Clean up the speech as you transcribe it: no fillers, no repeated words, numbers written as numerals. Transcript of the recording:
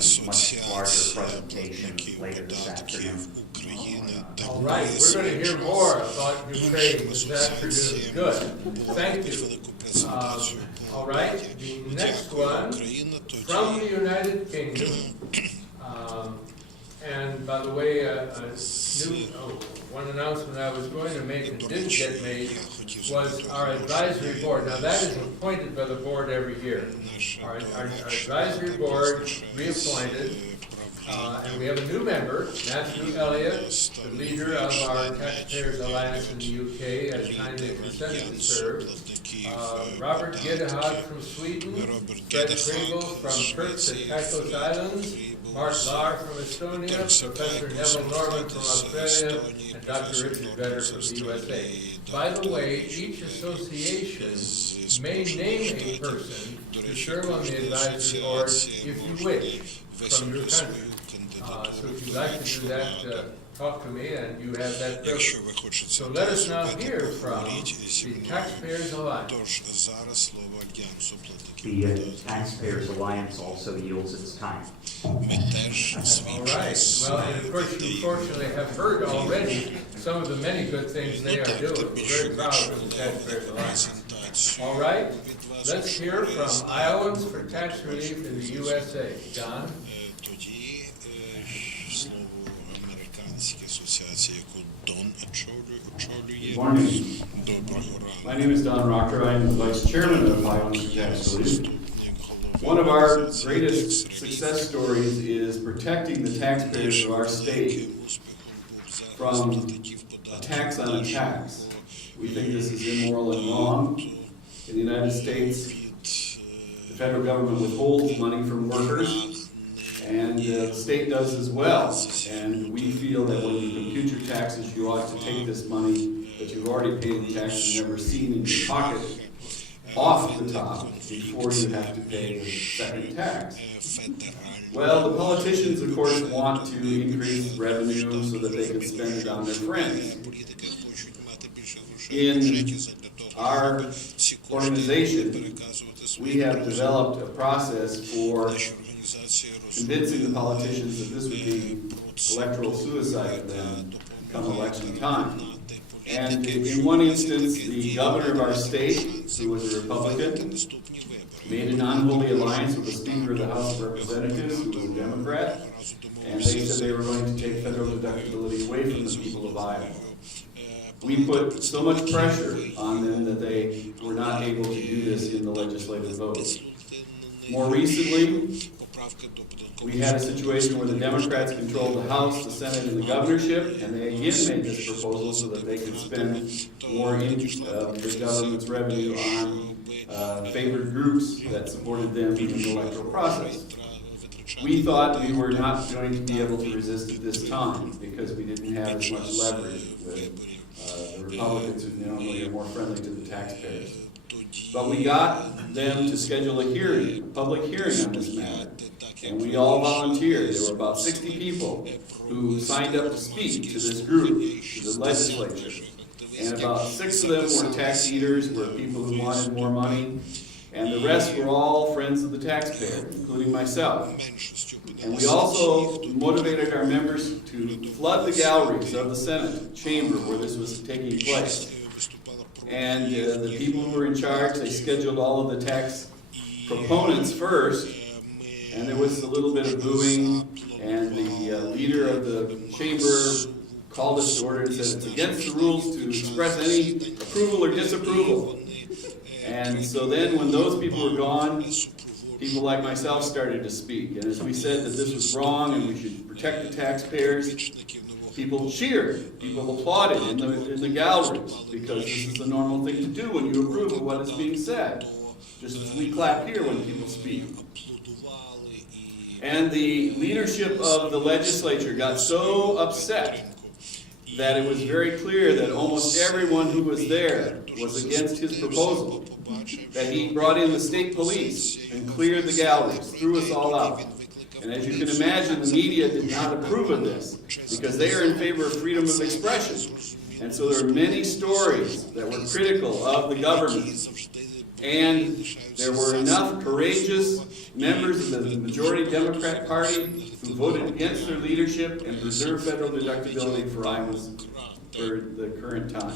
a much larger presentation later this afternoon. All right, we're going to hear more about Ukraine this afternoon. Good, thank you. All right, the next one from the United Kingdom. And by the way, one announcement I was going to make and didn't get made was our advisory board. Now that is appointed by the board every year. Our advisory board reappointed, and we have a new member, Matthew Elliott, the leader of our Taxpayers Alliance in the UK, has kindly consented to serve. Robert Gedehag from Sweden, Fred Kringle from Turks and Caicos Islands, Mark Lahr from Estonia, Professor Neville Norman from Australia, and Dr. Richard Vedder from the USA. By the way, each association may name a person to serve on the advisory board if you wish from your country. So if you'd like to do that, talk to me and you have that privilege. So let us now hear from the Taxpayers Alliance. The Taxpayers Alliance also yields its time. All right. Well, and of course, you fortunately have heard already some of the many good things they are doing. We're very proud of the Taxpayers Alliance. All right. Let's hear from Iowans for Tax Relief in the USA. John? Good morning. My name is Don Rocker. I am the Vice Chairman of Iowans for Tax Relief. One of our greatest success stories is protecting the taxpayers of our state from a tax on a tax. We think this is immoral and wrong. In the United States, the federal government withholds money from workers, and the state does as well. And we feel that when you compute your taxes, you ought to take this money that you've already paid in taxes and never seen in your pocket off the top before you have to pay the second tax. Well, the politicians, of course, want to increase revenue so that they can spend it on their friends. In our organization, we have developed a process for convincing the politicians that this would be electoral suicide for them come election time. And in one instance, the governor of our state, who was a Republican, made an unholy alliance with the Speaker of the House of Representatives, who was a Democrat, and they said they were going to take federal deductibility away from the people of Iowa. We put so much pressure on them that they were not able to do this in the legislative vote. More recently, we had a situation where the Democrats controlled the House, the Senate, and the governorship, and they again made this proposal so that they could spend more in the government's revenue on favored groups that supported them in the electoral process. We thought we were not going to be able to resist it this time because we didn't have as much leverage with the Republicans, who normally are more friendly to the taxpayers. But we got them to schedule a hearing, a public hearing on this matter. And we all volunteered. There were about 60 people who signed up to speak to this group, to the legislature. And about 6 of them were tax eaters, were people who wanted more money. And the rest were all friends of the taxpayer, including myself. And we also motivated our members to flood the galleries of the Senate chamber where this was taking place. And the people who were in charge, they scheduled all of the tax proponents first. And there was a little bit of booing, and the leader of the chamber called us to order and said it's against the rules to express any approval or disapproval. And so then when those people were gone, people like myself started to speak. And as we said that this was wrong and we should protect the taxpayers, people cheered, people applauded in the galleries, because this is the normal thing to do when you approve of what is being said. Just as we clap here when people speak. And the leadership of the legislature got so upset that it was very clear that almost everyone who was there was against his proposal, that he brought in the state police and cleared the galleries, threw us all out. And as you can imagine, the media did not approve of this because they are in favor of freedom of expression. And so there are many stories that were critical of the government. And there were enough courageous members of the majority Democrat Party who voted against their leadership and preserved federal deductibility for Iowa's for the current time.